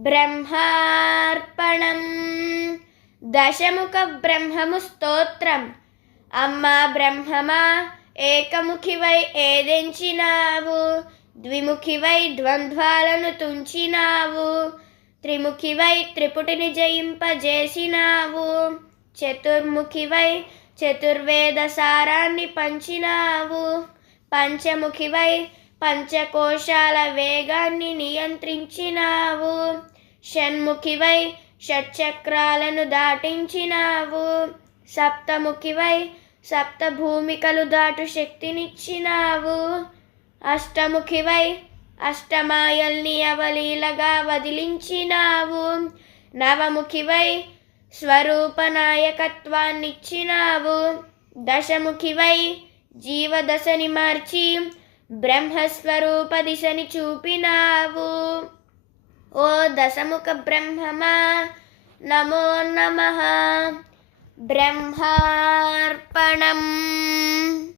బ్రహ్మార్పణం. దశముఖ బ్రహ్మము స్తోత్రం. అమ్మా బ్రహ్మమా ఏకముఖివై ఏదెంచినావు? ద్విముఖివై ద్వంద్వాలను తుంచినావు? త్రిముఖివై త్రిపుటిని జయింపజేసినావు? చతుర్ముఖివై చతుర్వేద సారాన్ని పంచినావు? పంచముఖివై పంచకోశాల వేగాన్ని నియంత్రించినావు? షణ్ముఖివై షట్చక్రాలను దాటించినావు. సప్తముఖివై సప్త భూమికలు దాటు శక్తినిచ్చినావు. అష్టముఖివై అష్టమాయల్ని అవలీలగా వదిలించినావు. నవముఖివై స్వరూప నాయకత్వాన్నిచ్చినావు దశముఖివై జీవదశని మార్చి బ్రహ్మస్వరూప దిశని చూపినావు. ఓ దశముఖ బ్రహ్మమా నమో నమ. బ్రహ్మార్పణం.